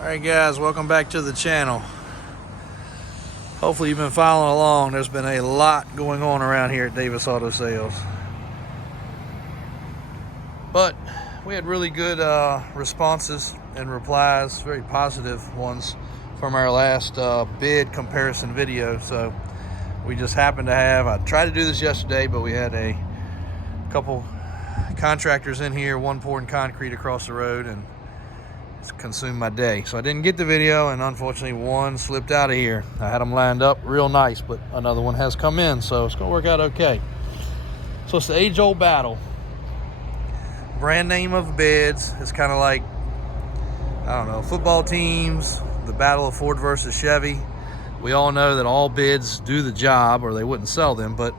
Alright guys, welcome back to the channel. Hopefully you've been following along. There's been a lot going on around here at Davis Auto Sales. But we had really good responses and replies, very positive ones from our last bid comparison video. So we just happened to have, I tried to do this yesterday, but we had a couple contractors in here, one pouring concrete across the road, and it's consumed my day. So I didn't get the video, and unfortunately one slipped out of here. I had them lined up real nice, but another one has come in, so it's gonna work out okay. So it's the age-old battle. Brand name of bids. It's kind of like, I don't know, football teams, the battle of Ford versus Chevy. We all know that all bids do the job, or they wouldn't sell them, but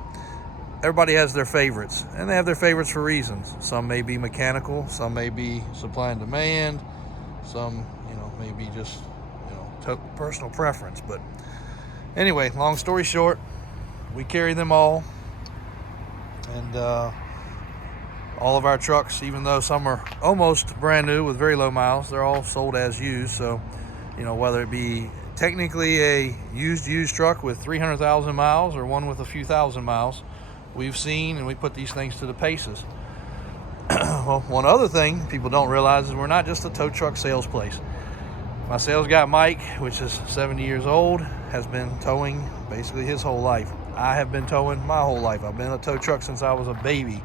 everybody has their favorites, and they have their favorites for reasons. Some may be mechanical, some may be supply and demand, some, maybe just, personal preference. But anyway, long story short, we carry them all, and all of our trucks, even though some are almost brand new with very low miles, they're all sold as used. So, whether it be technically a used truck with 300,000 miles or one with a few thousand miles, we've seen, and we put these things to the paces. Well, one other thing people don't realize is we're not just a tow truck sales place. My sales guy, Mike, which is 70 years old, has been towing basically his whole life. I have been towing my whole life. I've been a tow truck since I was a baby.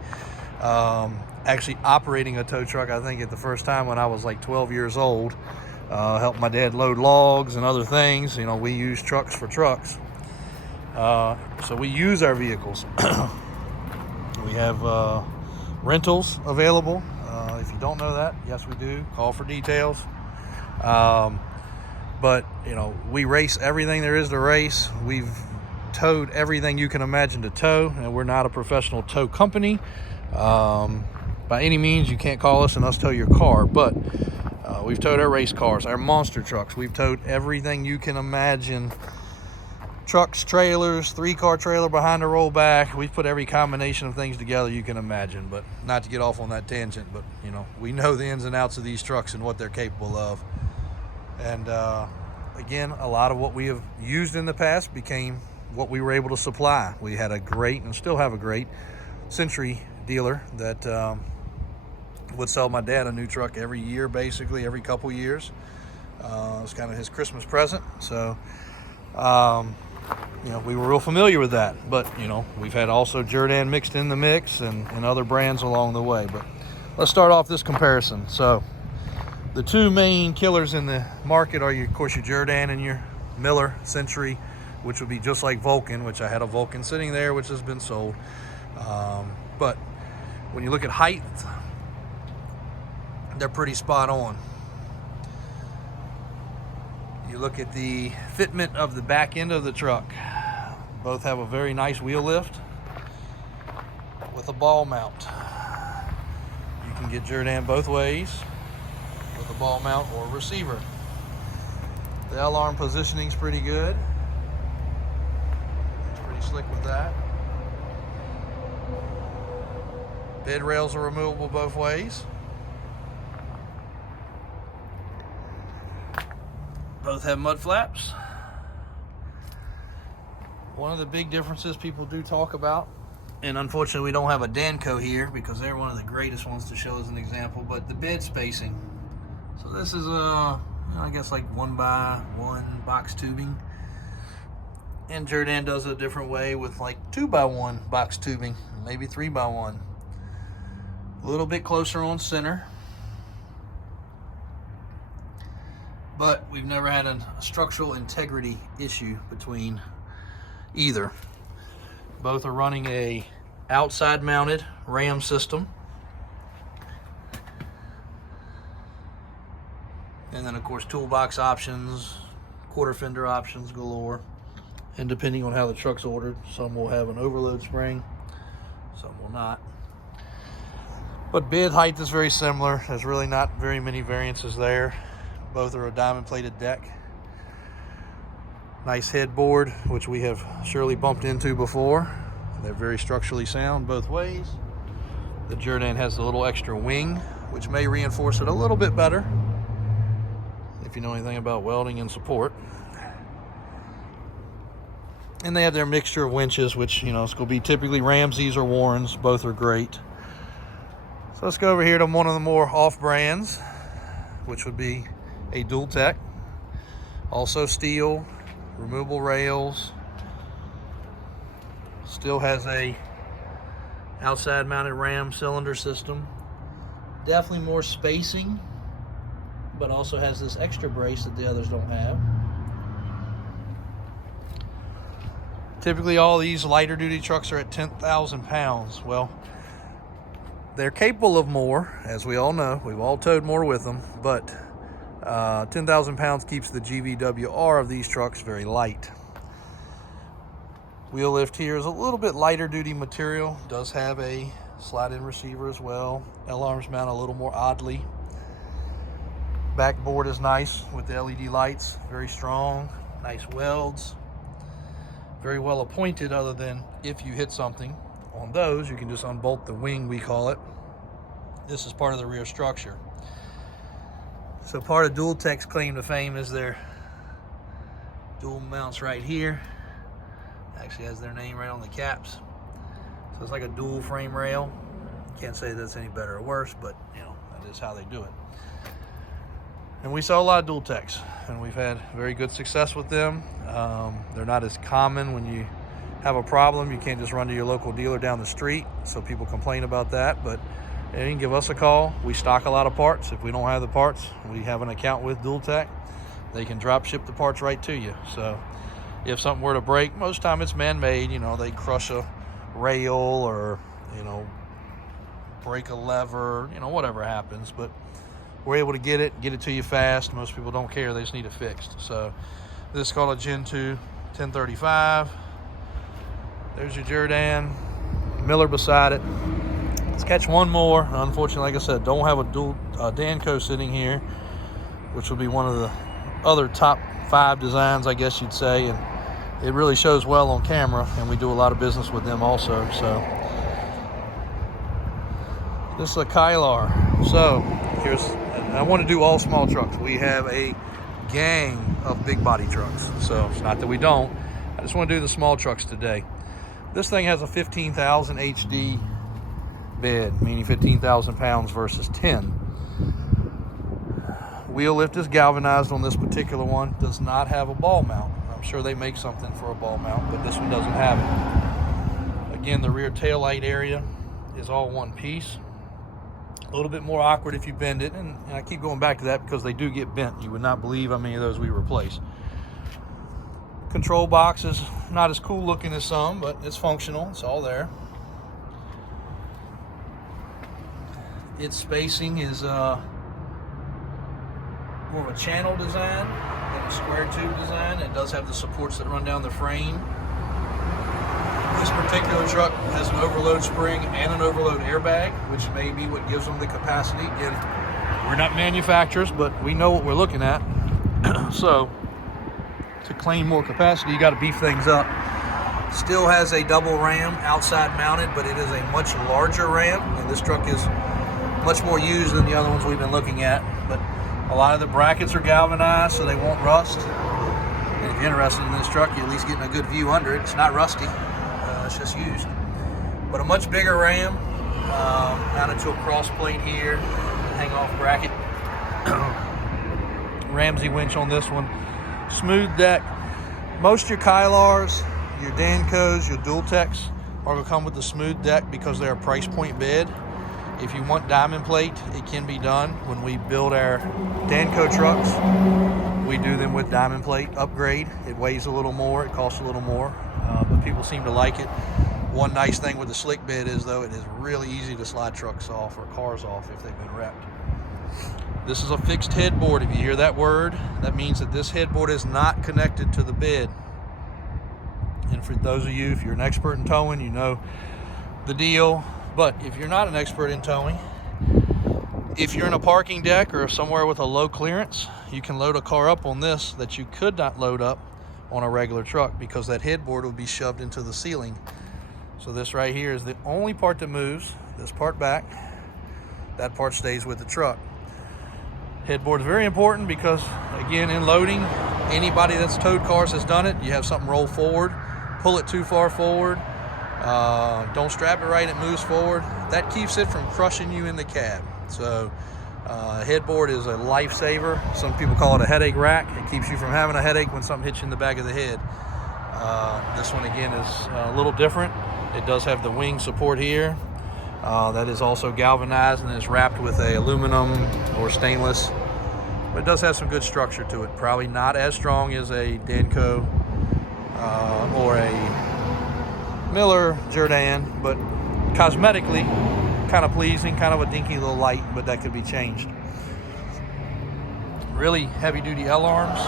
Actually operating a tow truck, I think, at the first time when I was like 12 years old. Helped my dad load logs and other things. We use trucks for trucks. So we use our vehicles. We have rentals available. If you don't know that, yes, we do. Call for details. But we race everything there is to race. We've towed everything you can imagine to tow, and we're not a professional tow company. By any means, you can't call us and us tow your car, but we've towed our race cars, our monster trucks. We've towed everything you can imagine. Trucks, trailers, 3-car trailer behind a rollback. We've put every combination of things together you can imagine. But not to get off on that tangent, but we know the ins and outs of these trucks and what they're capable of. And again, a lot of what we have used in the past became what we were able to supply. We had a great, and still have a great, Century dealer that would sell my dad a new truck every year, basically every couple years. It was kind of his Christmas present. So we were real familiar with that, but we've had also Jordan mixed in the mix, and other brands along the way. But let's start off this comparison. So the two main killers in the market are of course your Jordan and your Miller Century, which would be just like Vulcan, which I had a Vulcan sitting there which has been sold. But when you look at height, they're pretty spot on. You look at the fitment of the back end of the truck. Both have a very nice wheel lift with a ball mount. You can get Jordan both ways with a ball mount or receiver. The L-arm positioning is pretty good. It's pretty slick with that. Bed rails are removable both ways. Both have mud flaps. One of the big differences people do talk about, and unfortunately we don't have a Danco here because they're one of the greatest ones to show as an example, but the bed spacing. So this is I guess like 1x1 box tubing, and Jordan does it a different way with like 2x1 box tubing, maybe 3x1. A little bit closer on center, but we've never had a structural integrity issue between either. Both are running a outside mounted ram system, and then of course toolbox options, quarter fender options galore, and depending on how the truck's ordered, some will have an overload spring, some will not. But bed height is very similar. There's really not very many variances there. Both are a diamond plated deck. Nice headboard, which we have surely bumped into before. They're very structurally sound both ways. The Jordan has a little extra wing, which may reinforce it a little bit better. if you know anything about welding and support. And they have their mixture of winches, which, you know, it's going to be typically Ramsey's or Warren's. Both are great. So let's go over here to one of the more off brands, which would be a Dual Tech. Also steel, removable rails. Still has a outside mounted ram cylinder system. Definitely more spacing, but also has this extra brace that the others don't have. Typically all these lighter duty trucks are at 10,000 pounds. Well, they're capable of more, as we all know. We've all towed more with them, but 10,000 pounds keeps the GVWR of these trucks very light. Wheel lift here is a little bit lighter duty material. Does have a slide-in receiver as well. L-arms mount a little more oddly. Backboard is nice with the LED lights. Very strong. Nice welds. Very well appointed, other than if you hit something on those, you can just unbolt the wing, we call it. This is part of the rear structure. So part of Dual Tech's claim to fame is their dual mounts right here. Actually has their name right on the caps. So it's like a dual frame rail. Can't say that's any better or worse, but you know, that is how they do it. And we sell a lot of Dual Techs, and we've had very good success with them. They're not as common. When you have a problem, you can't just run to your local dealer down the street, so people complain about that. But you can give us a call. We stock a lot of parts. If we don't have the parts, we have an account with Dual Tech. They can drop ship the parts right to you. So if something were to break, most time it's man-made. You know, they crush a rail or, you know, break a lever, you know, whatever happens. But we're able to get it to you fast. Most people don't care. They just need it fixed. So this is called a Gen 2 1035. There's your Jordan. Miller beside it. Let's catch one more. Unfortunately, like I said, don't have a dual Danco sitting here, which will be one of the other top 5 designs, I guess you'd say. And it really shows well on camera, and we do a lot of business with them also. So this is a Kylar. So here's, I want to do all small trucks. We have a gang of big body trucks. So it's not that we don't. I just want to do the small trucks today. This thing has a 15,000 HD bed, meaning 15,000 pounds versus 10. Wheel lift is galvanized on this particular one. Does not have a ball mount. I'm sure they make something for a ball mount, but this one doesn't have it. Again, the rear tail light area is all one piece. A little bit more awkward if you bend it, and I keep going back to that because they do get bent. You would not believe how many of those we replace. Control box is not as cool looking as some, but it's functional. It's all there. Its spacing is more of a channel design than a square tube design. It does have the supports that run down the frame. This particular truck has an overload spring and an overload airbag, which may be what gives them the capacity. Again, we're not manufacturers, but we know what we're looking at. So to claim more capacity, you got to beef things up. Still has a double ram outside mounted, but it is a much larger ram, and this truck is much more used than the other ones we've been looking at. But a lot of the brackets are galvanized, so they won't rust. And if you're interested in this truck, you're at least getting a good view under it. It's not rusty. It's just used. But a much bigger ram, mounted to a cross plate here, hang off bracket. Ramsey winch on this one. Smooth deck. Most of your Kylars, your Dancos, your Dual Techs are going to come with the smooth deck because they're a price point bed. If you want diamond plate, it can be done. When we build our Danco trucks, we do them with diamond plate upgrade. It weighs a little more, it costs a little more, but people seem to like it. One nice thing with the slick bed is, though, it is really easy to slide trucks off or cars off if they've been wrecked. This is a fixed headboard. If you hear that word, that means that this headboard is not connected to the bed. And for those of you, if you're an expert in towing, you know the deal. But if you're not an expert in towing, if you're in a parking deck or somewhere with a low clearance, you can load a car up on this that you could not load up on a regular truck because that headboard would be shoved into the ceiling. So this right here is the only part that moves. This part back, that part stays with the truck. Headboard is very important because, again, in loading, anybody that's towed cars has done it. You have something roll forward, pull it too far forward, don't strap it right, it moves forward. That keeps it from crushing you in the cab. So headboard is a lifesaver. Some people call it a headache rack. It keeps you from having a headache when something hits you in the back of the head. This one, again, is a little different. It does have the wing support here. That is also galvanized and is wrapped with a aluminum or stainless. But it does have some good structure to it. Probably not as strong as a Danco or a Miller Jordan, but cosmetically kind of pleasing, kind of a dinky little light, but that could be changed. Really heavy duty L arms,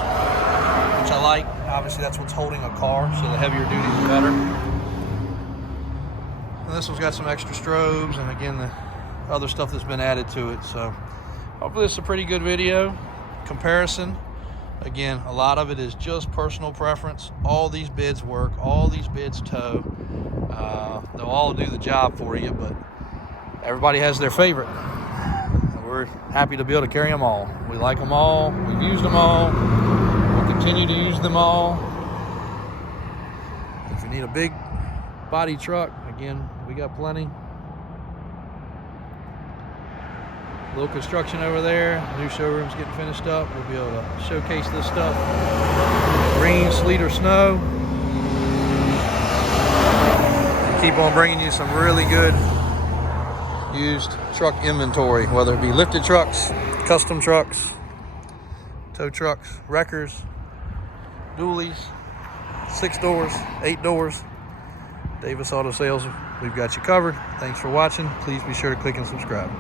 which I like. Obviously that's what's holding a car, so the heavier duty the better. And this one's got some extra strobes and, again, the other stuff that's been added to it. So hopefully this is a pretty good video comparison. Again, a lot of it is just personal preference. All these bids work, all these bids tow. They'll all do the job for you, but everybody has their favorite. We're happy to be able to carry them all. We like them all. We've used them all. We'll continue to use them all. If you need a big body truck, again, we got plenty. Little construction over there. New showroom's getting finished up. We'll be able to showcase this stuff. Rain, sleet, or snow. And keep on bringing you some really good used truck inventory, whether it be lifted trucks, custom trucks, tow trucks, wreckers, dualies, 6 doors, 8 doors. Davis Auto Sales, we've got you covered. Thanks for watching. Please be sure to click and subscribe.